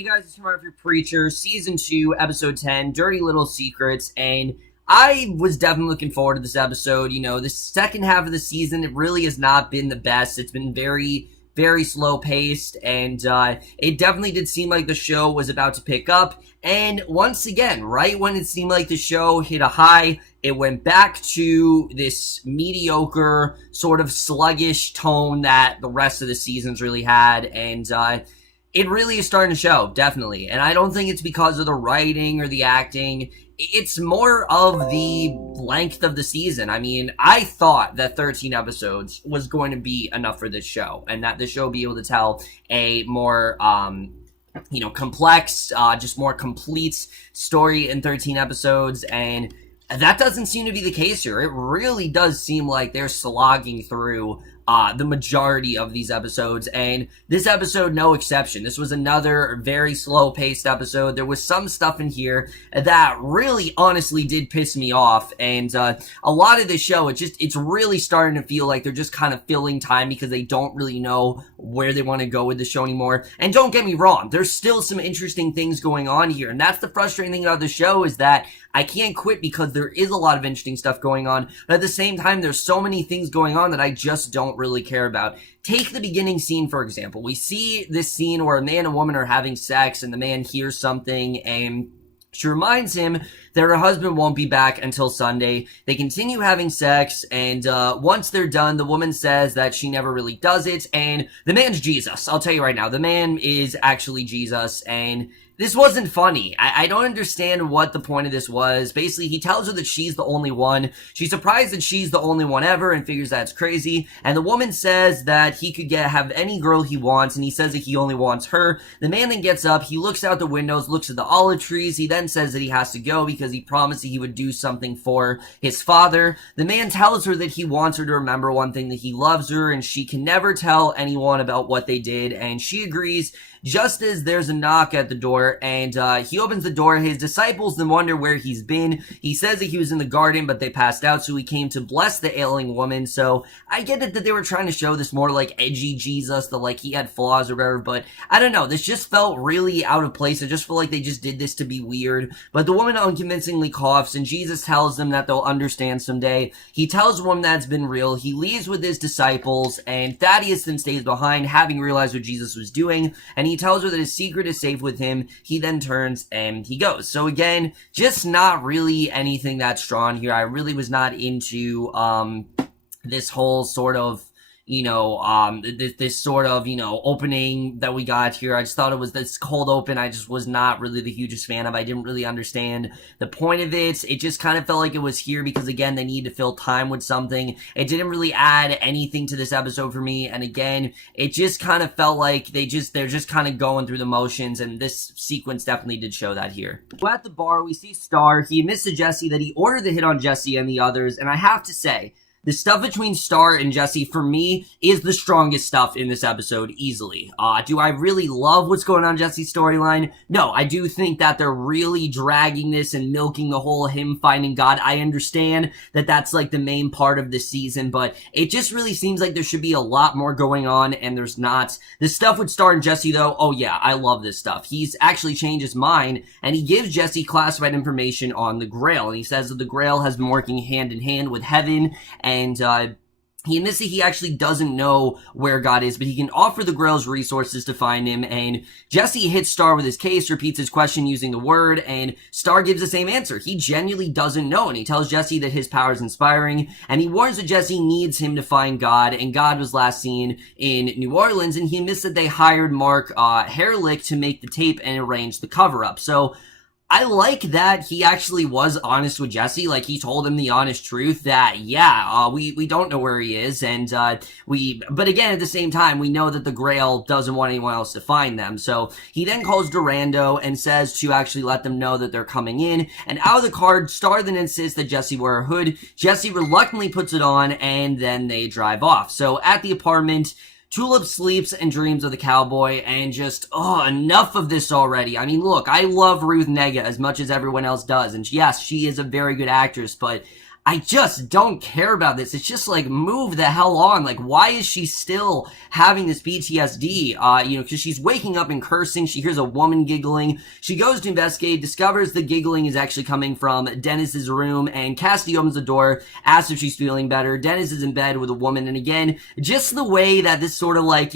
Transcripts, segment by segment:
Hey guys, it's Your Preacher, Season 2, Episode 10, Dirty Little Secrets, and I was definitely looking forward to this episode. You know, the second half of the season, it really has not been the best. It's been very slow paced, and it definitely did seem like the show was about to pick up. And once again, right when it seemed like the show hit a high, it went back to this mediocre, sort of sluggish tone that the rest of the seasons really had, and it really is starting to show, definitely. And I don't think it's because of the writing or the acting. It's more of the length of the season. I mean, I thought that 13 episodes was going to be enough for this show, and that the show would be able to tell a more, complex, just more complete story in 13 episodes, and that doesn't seem to be the case here. It really does seem like they're slogging through the majority of these episodes, and this episode, no exception. This was another very slow-paced episode. There was some stuff in here that really, honestly, did piss me off, and a lot of this show, it's really starting to feel like they're just kind of filling time because they don't really know where they want to go with the show anymore. And don't get me wrong, there's still some interesting things going on here, and that's the frustrating thing about the show, is that I can't quit because there is a lot of interesting stuff going on, but at the same time, there's so many things going on that I just don't really care about. Take the beginning scene, for example. We see this scene where a man and woman are having sex, and the man hears something, and she reminds him that her husband won't be back until Sunday. They continue having sex, and once they're done, the woman says that she never really does it, and the man's Jesus. I'll tell you right now, the man is actually Jesus, and this wasn't funny. I don't understand what the point of this was. Basically, he tells her that she's the only one. She's surprised that she's the only one ever and figures that's crazy. And the woman says that he could have any girl he wants, and he says that he only wants her. The man then gets up, he looks out the windows, looks at the olive trees. He then says that he has to go because he promised that he would do something for his father. The man tells her that he wants her to remember one thing, that he loves her, and she can never tell anyone about what they did, and she agrees. Just as there's a knock at the door, and he opens the door. His disciples then wonder where he's been. He says that he was in the garden, but they passed out, so he came to bless the ailing woman. So I get it that they were trying to show this more like edgy Jesus, that like he had flaws or whatever, but I don't know. This just felt really out of place. I just feel like they just did this to be weird. But the woman unconvincingly coughs, and Jesus tells them that they'll understand someday. He tells the woman that's been real. He leaves with his disciples, and Thaddeus then stays behind, having realized what Jesus was doing, and he tells her that his secret is safe with him. He then turns and he goes. So again, just not really anything that strong here. I really was not into this whole sort of this sort of, opening that we got here. I just thought it was this cold open. I just was not really the hugest fan of. I didn't really understand the point of it. It just kind of felt like it was here because, again, they need to fill time with something. It didn't really add anything to this episode for me. And again, it just kind of felt like they're just kind of going through the motions. And this sequence definitely did show that here. So at the bar, we see Star. He admits to Jesse that he ordered the hit on Jesse and the others. And I have to say, the stuff between Star and Jesse, for me, is the strongest stuff in this episode, easily. Do I really love what's going on in Jesse's storyline? No, I do think that they're really dragging this and milking the whole him finding God. I understand that that's like the main part of the season, but it just really seems like there should be a lot more going on, and there's not. The stuff with Star and Jesse, though, oh yeah, I love this stuff. He's actually changed his mind, and he gives Jesse classified information on the Grail, and he says that the Grail has been working hand in hand with heaven, and he admits that he actually doesn't know where God is, but he can offer the Grail's resources to find him. And Jesse hits Star with his case, repeats his question using the word, and Star gives the same answer. He genuinely doesn't know, and he tells Jesse that his power is inspiring, and he warns that Jesse needs him to find God, and God was last seen in New Orleans, and he admits that they hired Mark Herlick to make the tape and arrange the cover-up. So I like that he actually was honest with Jesse. Like, he told him the honest truth that, we don't know where he is, and but again, at the same time, we know that the Grail doesn't want anyone else to find them. So he then calls Durando and says to actually let them know that they're coming in, and out of the car, Star then insists that Jesse wear a hood. Jesse reluctantly puts it on, and then they drive off. So at the apartment, Tulip sleeps and dreams of the cowboy, and just, enough of this already. I mean, look, I love Ruth Negga as much as everyone else does, and yes, she is a very good actress, but I just don't care about this. It's just like, move the hell on. Like, why is she still having this PTSD? Because she's waking up and cursing. She hears a woman giggling. She goes to investigate, discovers the giggling is actually coming from Dennis's room, and Cassidy opens the door, asks if she's feeling better. Dennis is in bed with a woman, and again, just the way that this sort of like,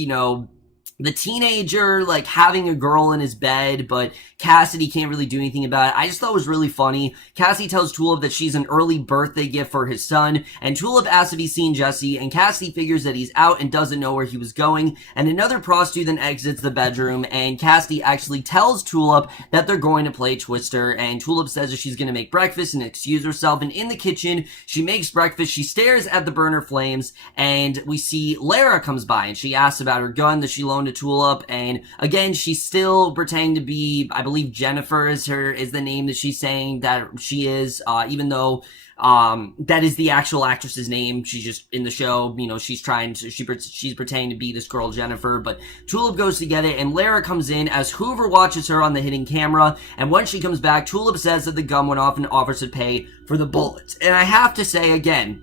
the teenager, like, having a girl in his bed, but Cassidy can't really do anything about it. I just thought it was really funny. Cassidy tells Tulip that she's an early birthday gift for his son, and Tulip asks if he's seen Jesse, and Cassidy figures that he's out and doesn't know where he was going, and another prostitute then exits the bedroom, and Cassidy actually tells Tulip that they're going to play Twister, and Tulip says that she's going to make breakfast and excuse herself, and in the kitchen, she makes breakfast, she stares at the burner flames, and we see Lara comes by, and she asks about her gun that she loaned to Tulip, and again, she's still pretending to be, I believe Jennifer is the name that she's saying that she is, even though that is the actual actress's name. She's just in the show, she's pretending to be this girl Jennifer, but Tulip goes to get it, and Lara comes in as Hoover watches her on the hidden camera, and when she comes back, Tulip says that the gun went off and offers to pay for the bullets. And I have to say again,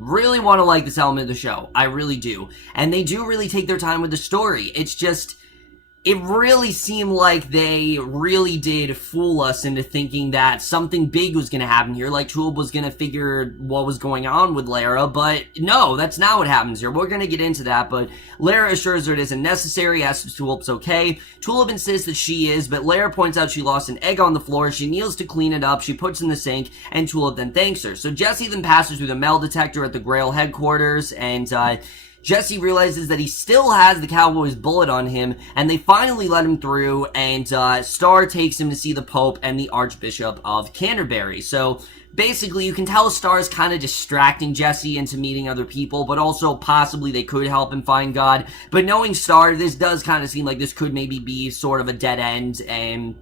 really want to like this element of the show. I really do. And they do really take their time with the story. It's just, it really seemed like they really did fool us into thinking that something big was going to happen here, like Tulip was going to figure what was going on with Lara, but no, that's not what happens here. We're going to get into that, but Lara assures her it isn't necessary, asks if Tulip's okay. Tulip insists that she is, but Lara points out she lost an egg on the floor. She kneels to clean it up, she puts it in the sink, and Tulip then thanks her. So Jesse then passes through the metal detector at the Grail headquarters, and Jesse realizes that he still has the cowboy's bullet on him, and they finally let him through, and Star takes him to see the Pope and the Archbishop of Canterbury. So basically, you can tell Star's kind of distracting Jesse into meeting other people, but also possibly they could help him find God. But knowing Star, this does kind of seem like this could maybe be sort of a dead end, and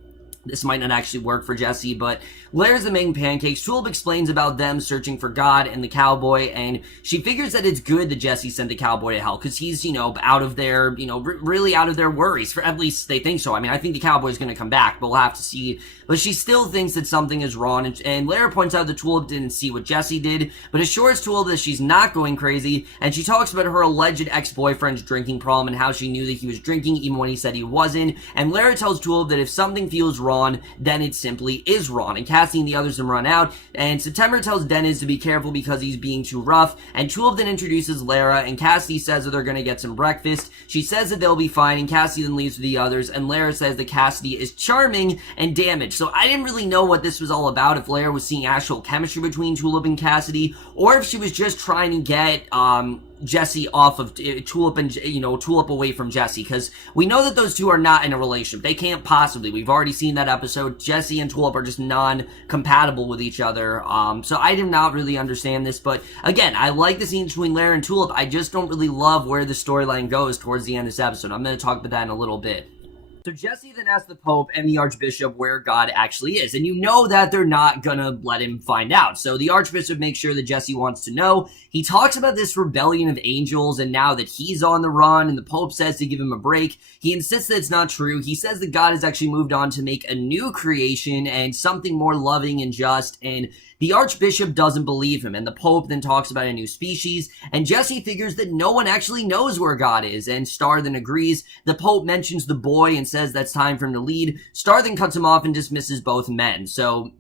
this might not actually work for Jesse, but Lara's the making pancakes. Tulip explains about them searching for God and the cowboy, and she figures that it's good that Jesse sent the cowboy to hell, because he's, out of their, really out of their worries, for at least they think so. I mean, I think the cowboy's going to come back, but we'll have to see. But she still thinks that something is wrong, and Lara points out that Tulip didn't see what Jesse did, but assures Tulip that she's not going crazy, and she talks about her alleged ex-boyfriend's drinking problem and how she knew that he was drinking even when he said he wasn't, and Lara tells Tulip that if something feels wrong, then it simply is wrong, and Cassie and the others then run out, and September tells Dennis to be careful because he's being too rough, and Tulip then introduces Lara, and Cassie says that they're gonna get some breakfast. She says that they'll be fine, and Cassie then leaves with the others, and Lara says that Cassidy is charming and damaged. So I didn't really know what this was all about, if Lara was seeing actual chemistry between Tulip and Cassidy, or if she was just trying to get, Jesse off of Tulip and, Tulip away from Jesse, because we know that those two are not in a relationship. They can't possibly. We've already seen that episode. Jesse and Tulip are just non-compatible with each other. So I did not really understand this, but again, I like the scenes between Lara and Tulip. I just don't really love where the storyline goes towards the end of this episode. I'm going to talk about that in a little bit. So Jesse then asks the Pope and the Archbishop where God actually is, and you know that they're not gonna let him find out. So the Archbishop makes sure that Jesse wants to know. He talks about this rebellion of angels, and now that he's on the run, and the Pope says to give him a break, he insists that it's not true. He says that God has actually moved on to make a new creation, and something more loving and just, and the Archbishop doesn't believe him, and the Pope then talks about a new species, and Jesse figures that no one actually knows where God is, and Star then agrees. The Pope mentions the boy and says that's time for him to lead. Star then cuts him off and dismisses both men. So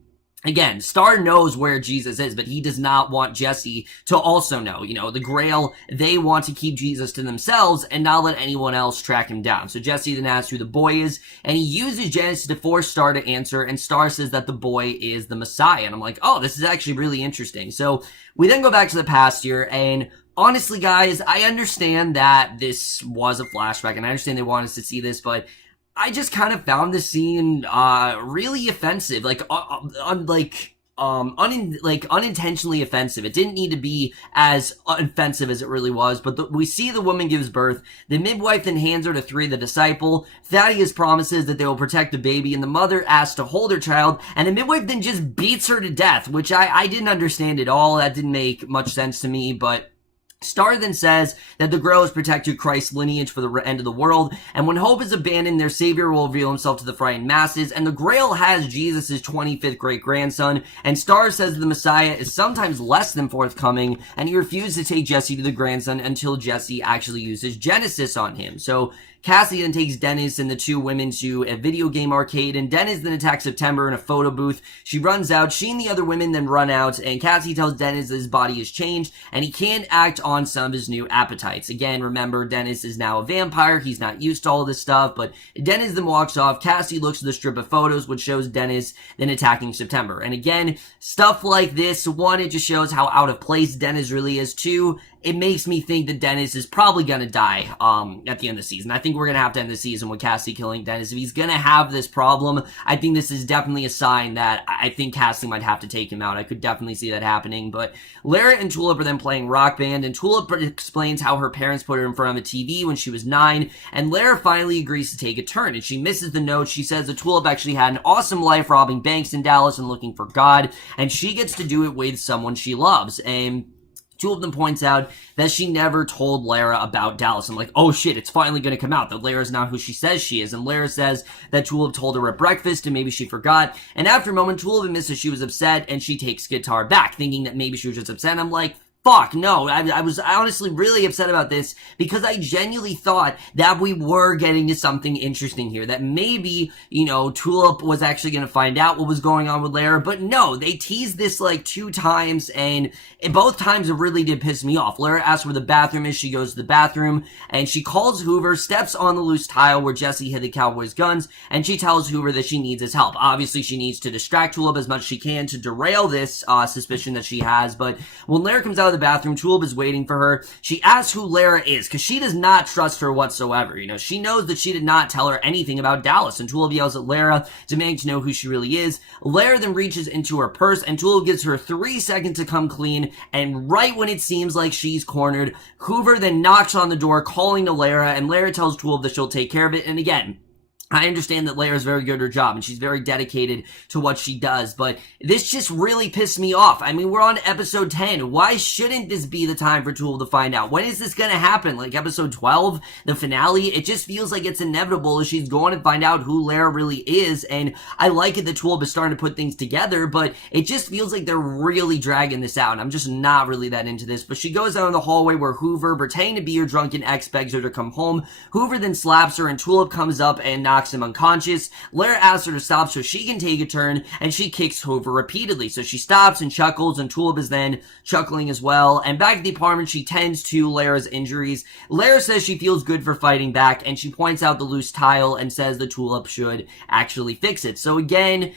again, Star knows where Jesus is, but he does not want Jesse to also know. The Grail, they want to keep Jesus to themselves and not let anyone else track him down. So Jesse then asks who the boy is, and he uses Genesis to force Star to answer, and Star says that the boy is the Messiah. And I'm like, oh, this is actually really interesting. So we then go back to the past here, and honestly, guys, I understand that this was a flashback, and I understand they want us to see this, but I just kind of found this scene really offensive, unintentionally offensive. It didn't need to be as offensive as it really was, but we see the woman gives birth. The midwife then hands her to 3 of the disciple. Thaddeus promises that they will protect the baby, and the mother asks to hold her child, and the midwife then just beats her to death, which I didn't understand at all. That didn't make much sense to me, but Star then says that the Grail has protected Christ's lineage for the end of the world, and when hope is abandoned, their savior will reveal himself to the frightened masses, and the Grail has Jesus' 25th great-grandson, and Star says the Messiah is sometimes less than forthcoming, and he refused to take Jesse to the grandson until Jesse actually uses Genesis on him. So Cassie then takes Dennis and the two women to a video game arcade, and Dennis then attacks September in a photo booth. She runs out, she and the other women then run out, and Cassie tells Dennis that his body has changed, and he can't act on some of his new appetites. Again, remember, Dennis is now a vampire, he's not used to all this stuff, but Dennis then walks off. Cassie looks at the strip of photos, which shows Dennis then attacking September. And again, stuff like this, one, it just shows how out of place Dennis really is. Two, it makes me think that Dennis is probably gonna die at the end of the season. I think we're gonna have to end the season with Cassie killing Dennis. If he's gonna have this problem, I think this is definitely a sign that I think Cassie might have to take him out. I could definitely see that happening. But Lara and Tulip are then playing Rock Band, and Tulip explains how her parents put her in front of a TV when she was 9, and Lara finally agrees to take a turn, and she misses the note. She says that Tulip actually had an awesome life robbing banks in Dallas and looking for God, and she gets to do it with someone she loves. And Tulip then points out that she never told Lara about Dallas. I'm like, oh shit, it's finally gonna come out that Lara's not who she says she is. And Lara says that Tulip told her at breakfast and maybe she forgot. And after a moment, Tulip admits that she was upset and she takes guitar back, thinking that maybe she was just upset. And I'm like, fuck, no, I was honestly really upset about this because I genuinely thought that we were getting to something interesting here, that maybe, you know, Tulip was actually going to find out what was going on with Lara, but no, they teased this like 2 times, and both times it really did piss me off. Lara asks where the bathroom is, she goes to the bathroom, and she calls Hoover, steps on the loose tile where Jesse hid the cowboy's guns, and she tells Hoover that she needs his help. Obviously, she needs to distract Tulip as much as she can to derail this suspicion that she has, but when Lara comes out of the bathroom, Tulip is waiting for her. She asks who Lara is, because she does not trust her whatsoever. You know, she knows that she did not tell her anything about Dallas, and Tulip yells at Lara, demanding to know who she really is. Lara then reaches into her purse, and Tulip gives her 3 seconds to come clean, and right when it seems like she's cornered, Hoover then knocks on the door, calling to Lara, and Lara tells Tulip that she'll take care of it. And again, I understand that Lara's very good at her job, and she's very dedicated to what she does, but this just really pissed me off. I mean, we're on episode 10. Why shouldn't this be the time for Tulip to find out? When is this gonna happen? Like, episode 12? The finale? It just feels like it's inevitable as she's going to find out who Lara really is, and I like it that Tulip is starting to put things together, but it just feels like they're really dragging this out, and I'm just not really that into this. But she goes out in the hallway where Hoover, pretending to be her drunken ex, begs her to come home. Hoover then slaps her, and Tulip comes up and knocks him unconscious. Lara asks her to stop so she can take a turn, and she kicks Hoover repeatedly. So she stops and chuckles, and Tulip is then chuckling as well. And back at the apartment, she tends to Lara's injuries. Lara says she feels good for fighting back, and she points out the loose tile and says the Tulip should actually fix it. So again,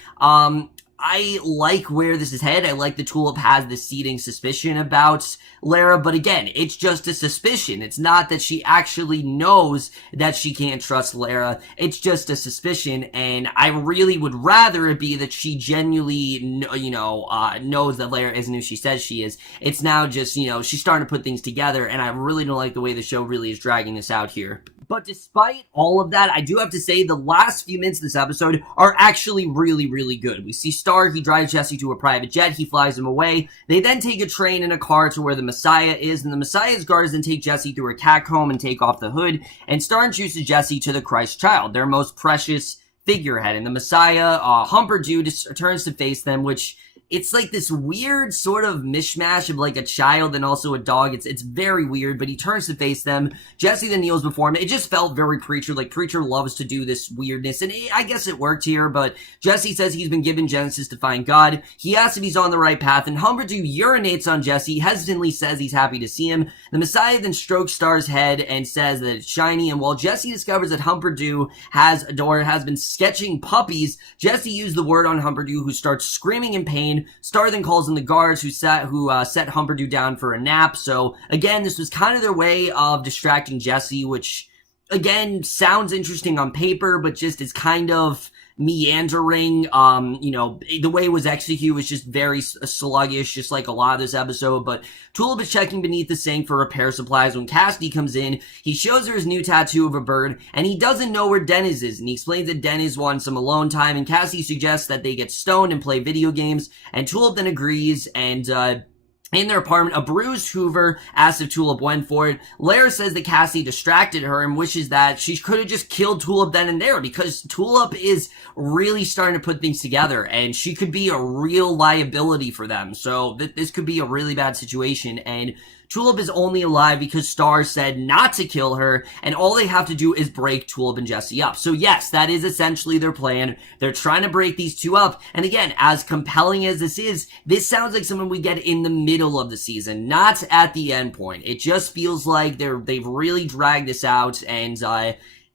I like where this is headed. I like the Tulip has this seeding suspicion about Lara, but again, it's just a suspicion. It's not that she actually knows that she can't trust Lara. It's just a suspicion, and I really would rather it be that she genuinely, knows that Lara isn't who she says she is. It's now just, she's starting to put things together, and I really don't like the way the show really is dragging this out here. But despite all of that, I do have to say the last few minutes of this episode are actually really, really good. We see Star, he drives Jesse to a private jet, he flies him away. They then take a train and a car to where the Messiah is, and the Messiah's guards then take Jesse through a catacomb and take off the hood, and Star introduces Jesse to the Christ child, their most precious figurehead. And the Messiah, Humperdew, turns to face them, which it's like this weird sort of mishmash of like a child and also a dog. It's very weird, but he turns to face them. Jesse then kneels before him. It just felt very Preacher. Like, Preacher loves to do this weirdness, and I guess it worked here, but Jesse says he's been given Genesis to find God. He asks if he's on the right path, and Humperdew urinates on Jesse, hesitantly says he's happy to see him. The Messiah then strokes Star's head and says that it's shiny, and while Jesse discovers that Humperdew has been sketching puppies, Jesse used the word on Humperdew, who starts screaming in pain. Star then calls in the guards who set Humperdew down for a nap. So again, this was kind of their way of distracting Jesse, which again sounds interesting on paper, but just is kind of meandering. The way it was executed was just very sluggish, just like a lot of this episode. But Tulip is checking beneath the sink for repair supplies. When Cassidy comes in, he shows her his new tattoo of a bird, and he doesn't know where Dennis is, and he explains that Dennis wants some alone time, and Cassidy suggests that they get stoned and play video games, and Tulip then agrees, and In their apartment, a bruised Hoover asks if Tulip went for it. Lara says that Cassie distracted her and wishes that she could have just killed Tulip then and there, because Tulip is really starting to put things together and she could be a real liability for them. So this could be a really bad situation, and Tulip is only alive because Star said not to kill her, and all they have to do is break Tulip and Jesse up. So yes, that is essentially their plan. They're trying to break these two up, and again, as compelling as this is, this sounds like something we get in the middle of the season, not at the end point. It just feels like they've really dragged this out, and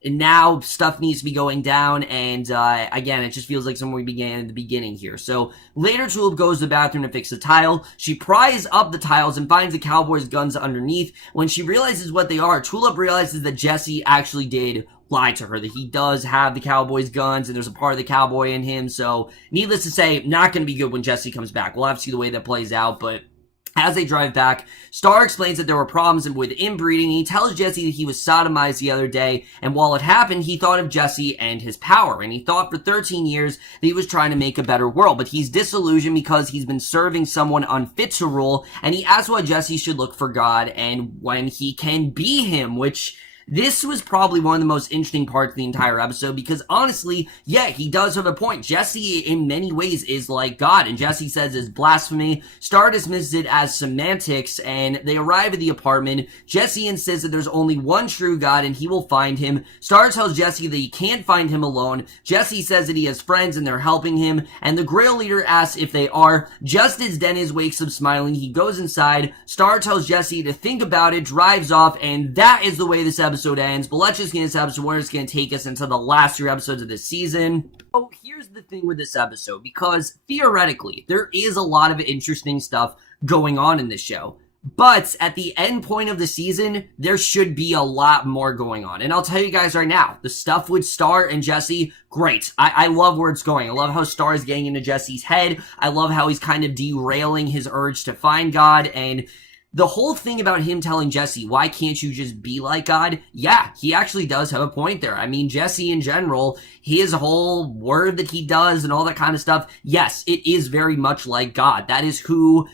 now stuff needs to be going down, and again, it just feels like somewhere we began at the beginning here. So later, Tulip goes to the bathroom to fix the tile. She pries up the tiles and finds the cowboys' guns underneath. When she realizes what they are, Tulip realizes that Jesse actually did lie to her, that he does have the cowboys' guns, and there's a part of the cowboy in him. So needless to say, not going to be good when Jesse comes back. We'll have to see the way that plays out, but as they drive back, Star explains that there were problems with inbreeding. He tells Jesse that he was sodomized the other day, and while it happened, he thought of Jesse and his power, and he thought for 13 years that he was trying to make a better world, but he's disillusioned because he's been serving someone unfit to rule, and he asks why Jesse should look for God and when he can be him, which this was probably one of the most interesting parts of the entire episode, because honestly, yeah, he does have a point. Jesse, in many ways, is like God, and Jesse says it's blasphemy. Star dismisses it as semantics, and they arrive at the apartment. Jesse insists that there's only one true God, and he will find him. Star tells Jesse that he can't find him alone. Jesse says that he has friends, and they're helping him, and the Grail leader asks if they are. Just as Dennis wakes up smiling, he goes inside. Star tells Jesse to think about it, drives off, and that is the way this episode ends. But let's just get into this episode where it's going to take us into the last 3 episodes of this season. So here's the thing with this episode, because theoretically, there is a lot of interesting stuff going on in this show. But at the end point of the season, there should be a lot more going on. And I'll tell you guys right now, the stuff with Star and Jesse, great. I love where it's going. I love how Star is getting into Jesse's head. I love how he's kind of derailing his urge to find God, and the whole thing about him telling Jesse, why can't you just be like God? Yeah, he actually does have a point there. I mean, Jesse in general, his whole word that he does and all that kind of stuff, yes, it is very much like God. That is who,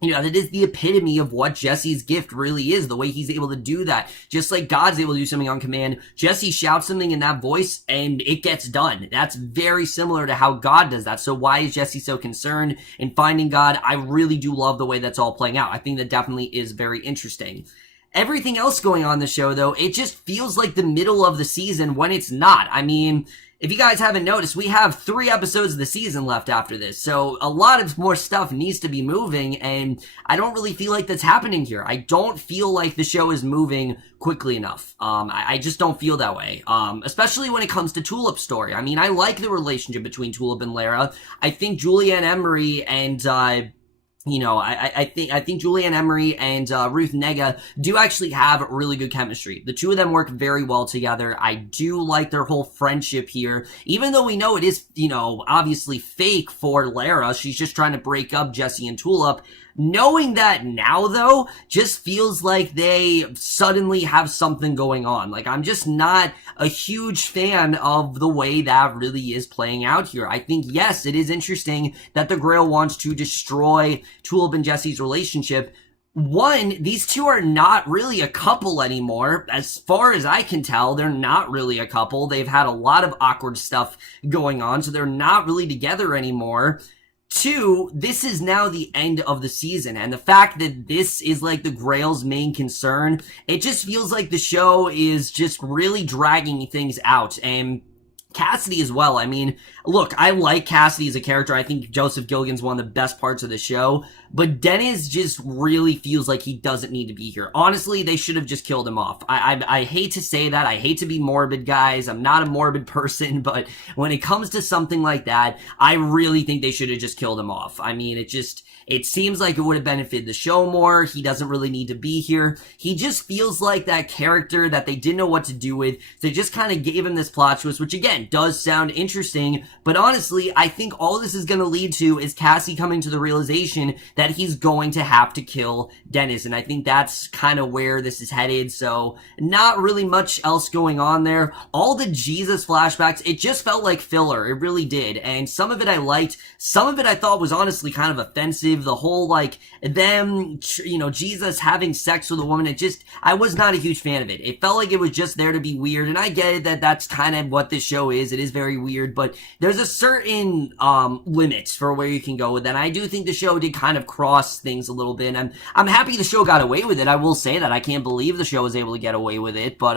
that is the epitome of what Jesse's gift really is, the way he's able to do that. Just like God's able to do something on command, Jesse shouts something in that voice and it gets done. That's very similar to how God does that. So why is Jesse so concerned in finding God? I really do love the way that's all playing out. I think that definitely is very interesting. Everything else going on in the show, though, it just feels like the middle of the season when it's not. I mean, if you guys haven't noticed, we have 3 episodes of the season left after this, so a lot of more stuff needs to be moving, and I don't really feel like that's happening here. I don't feel like the show is moving quickly enough. I just don't feel that way, especially when it comes to Tulip's story. I mean, I like the relationship between Tulip and Lara. I think Julianne Emery and I think Julianne Emery and Ruth Negga do actually have really good chemistry. The two of them work very well together. I do like their whole friendship here, even though we know it is, obviously fake for Lara. She's just trying to break up Jesse and Tulip. Knowing that now, though, just feels like they suddenly have something going on. Like, I'm just not a huge fan of the way that really is playing out here. I think, yes, it is interesting that the Grail wants to destroy Tulip and Jesse's relationship. One, these two are not really a couple anymore. As far as I can tell, they're not really a couple. They've had a lot of awkward stuff going on, so they're not really together anymore. 2, this is now the end of the season, and the fact that this is like the Grail's main concern, it just feels like the show is just really dragging things out, and Cassidy as well. I mean, look, I like Cassidy as a character. I think Joseph Gilgun's one of the best parts of the show, but Dennis just really feels like he doesn't need to be here. Honestly, they should have just killed him off. I hate to say that. I hate to be morbid, guys. I'm not a morbid person, but when it comes to something like that, I really think they should have just killed him off. I mean, it seems like it would have benefited the show more. He doesn't really need to be here. He just feels like that character that they didn't know what to do with. They just kind of gave him this plot twist, which again, it does sound interesting, but honestly, I think all this is going to lead to is Cassie coming to the realization that he's going to have to kill Dennis, and I think that's kind of where this is headed. So not really much else going on there. All the Jesus flashbacks, it just felt like filler. It really did. And some of it I liked. Some of it I thought was honestly kind of offensive. The whole, like, them, Jesus having sex with a woman, I was not a huge fan of it. It felt like it was just there to be weird. And I get it that that's kind of what this show is. It is very weird, but there's a certain, limits for where you can go with that. And I do think the show did kind of cross things a little bit. And I'm happy the show got away with it. I will say that. I can't believe the show was able to get away with it, but,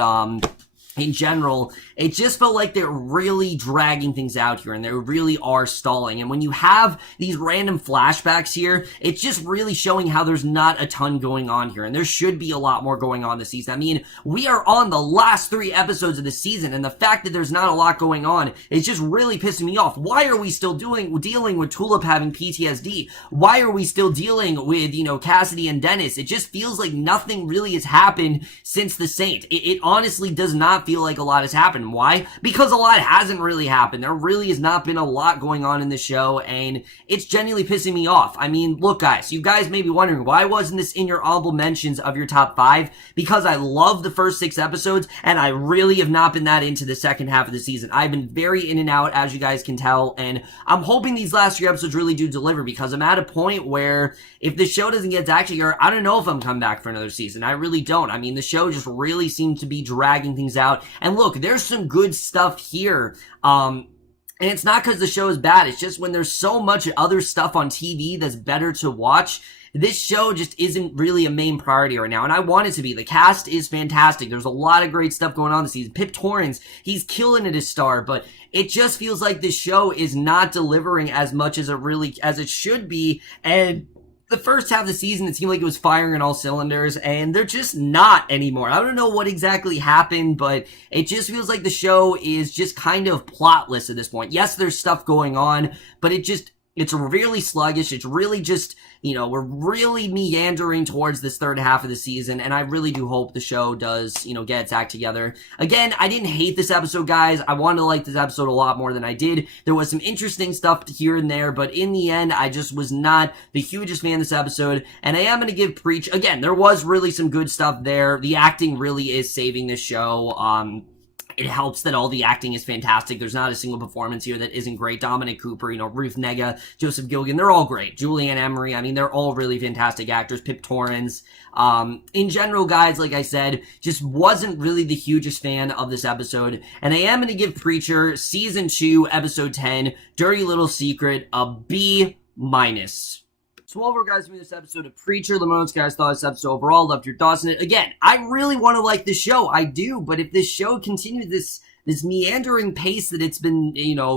in general, it just felt like they're really dragging things out here, and they really are stalling. And when you have these random flashbacks here, it's just really showing how there's not a ton going on here, and there should be a lot more going on this season. I mean, we are on the last 3 episodes of the season, and the fact that there's not a lot going on is just really pissing me off. Why are we still dealing with Tulip having PTSD? Why are we still dealing with, Cassidy and Dennis? It just feels like nothing really has happened since the Saint. It honestly does not feel like a lot has happened. Why? Because a lot hasn't really happened. There really has not been a lot going on in the show, and it's genuinely pissing me off. I mean, look guys, you guys may be wondering, why wasn't this in your honorable mentions of your top 5? Because I love the first 6 episodes, and I really have not been that into the second half of the season. I've been very in and out, as you guys can tell, and I'm hoping these last 3 episodes really do deliver, because I'm at a point where if the show doesn't get to action here, I don't know if I'm coming back for another season. I really don't. I mean, the show just really seems to be dragging things out. And look, there's some good stuff here. And it's not because the show is bad. It's just when there's so much other stuff on TV that's better to watch, this show just isn't really a main priority right now. And I want it to be. The cast is fantastic. There's a lot of great stuff going on this season. Torrens, he's killing it as star, but it just feels like this show is not delivering as much as it should be. And the first half of the season, it seemed like it was firing on all cylinders, and they're just not anymore. I don't know what exactly happened, but it just feels like the show is just kind of plotless at this point. Yes, there's stuff going on, but it's really sluggish. It's really just, we're really meandering towards this third half of the season, and I really do hope the show does, get its act together. Again, I didn't hate this episode, guys. I wanted to like this episode a lot more than I did. There was some interesting stuff here and there, but in the end, I just was not the hugest fan of this episode, and I am going to give Preach. Again, there was really some good stuff there. The acting really is saving this show. It helps that all the acting is fantastic. There's not a single performance here that isn't great. Dominic Cooper, Ruth, Negga, Joseph Gilgun, they're all great. Julianne Emery, I mean, they're all really fantastic actors. Torrens. In general, guys, like I said, just wasn't really the hugest fan of this episode. And I am going to give Preacher Season 2, Episode 10, Dirty Little Secret, a B-. So overall, guys, for this episode of Preacher, let me know what you guys thought of this episode overall. Loved your thoughts on it. Again, I really want to like this show. I do. But if this show continues this meandering pace that it's been,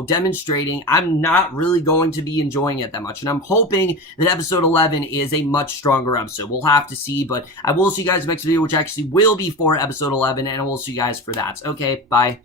demonstrating, I'm not really going to be enjoying it that much. And I'm hoping that episode 11 is a much stronger episode. We'll have to see. But I will see you guys in the next video, which actually will be for episode 11. And I will see you guys for that. Okay, bye.